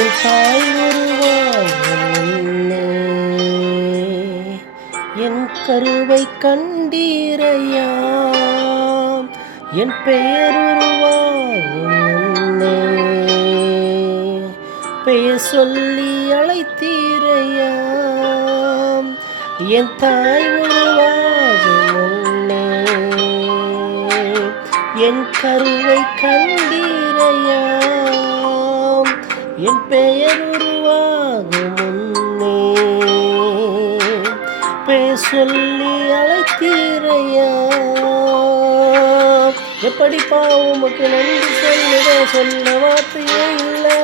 என் தாய் உருவாகும் முன்னே என் கருவை கண்டீரையா, என் பெயர் உருவாகும் முன்னே பெயர் சொல்லி அழைத்தீரையா, என் தாய் உருவாகும் முன்னே என் கருவை கண்டீரையா, என் பெயர் உருவாகும் முன்னே பெயர் சொல்லி அழைத்தீரையா. எப்படிப்பா உமக்கு நன்றி சொல்ல வார்த்தையே இல்லை,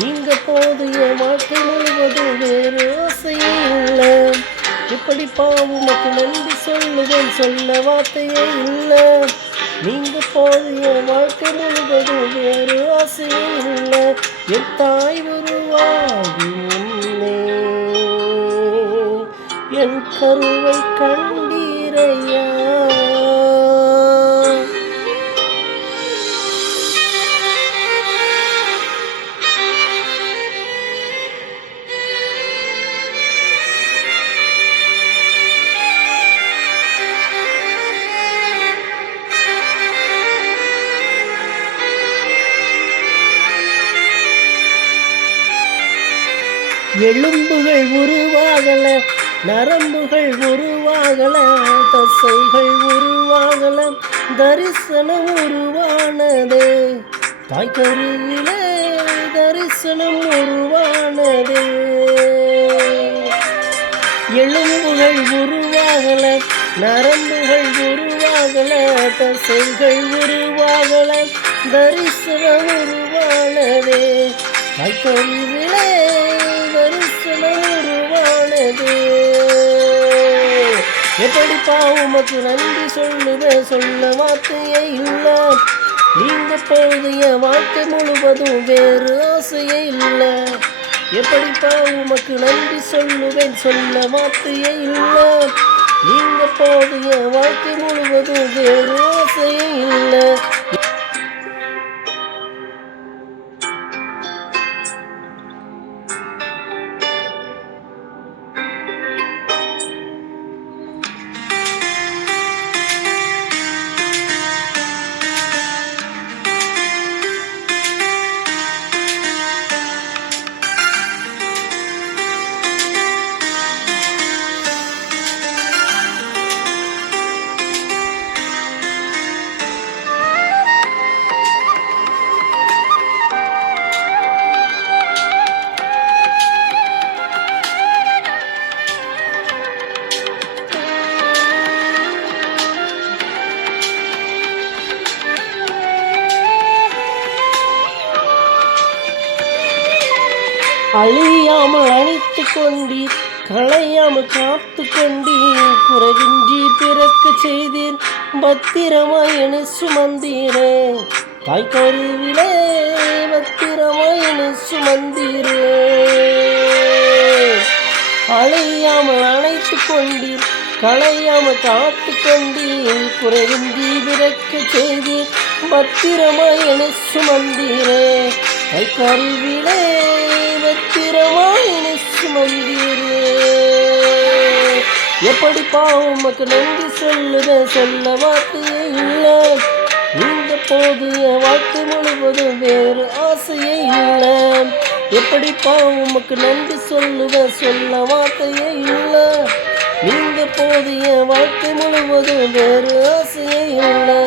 நீங்க போது என் வாழ்க்கை முழுவதும் வேறு ஆசையே இல்லை. எப்படிப்பா உமக்கு நன்றி சொல்ல வார்த்தையே இல்லை, நீங்க போது என் வாழ்க்கை முழுவதும் வேறு ஆசையே இல்லை. என் தாய் உருவாகி முன்னே என் கருவை கண்டீரையா. எலும்புகள் உருவாகல, நரம்புகள் உருவாகல, தசைகள் உருவாகல, தரிசனம் உருவானது. தாய் கருவிலே தரிசனம் உருவானது. எலும்புகள் உருவாகல, நரம்புகள் உருவாகல, தசைகள் உருவாகல, தரிசனம் உருவானது. தாய் கருவிலே தரிசனம் உருவானது. எப்படிப்பா உமக்கு நன்றி சொல்ல வார்த்தையே இல்லை, நீங்க போதிய வாழ்க்கை முழுவதும் வேறு ஆசையே இல்லை. எப்படிப்பா உமக்கு நன்றி சொல்ல வார்த்தையே இல்லை, நீங்க போதிய வாழ்க்கை முழுவதும் வேறு ஆசையே இல்லை. அழியாமல் அணைத்து கொண்டீர், களையாமல் காத்து கொண்டீர், குறைவின்றி பிறக்க செய்தீர், பத்திரமாய் என சுமந்தீரே. தாய் கருவிலே பத்திரமாய் என சுமந்தீரே. அழியாமல் அணைத்து கொண்டீர், களையாமல் காத்து கொண்டீர், குறைவின்றி பிறக்க செய்தீர், பத்திரமாய் என சுமந்தீரே. தாய் கருவிலே பத்திரமாய் என சுமந்தீரே. எப்படிப்பா உமக்கு நன்றி சொல்ல வார்த்தையே இல்லை, இந்த போதிய வாழ்க்கை முழுவதும் வேறு ஆசையே இல்லை. எப்படிப்பா உமக்கு நன்றி சொல்ல வார்த்தையே இல்லை, இந்த போதிய வாழ்க்கை முழுவதும் வேறு ஆசையே இல்லை.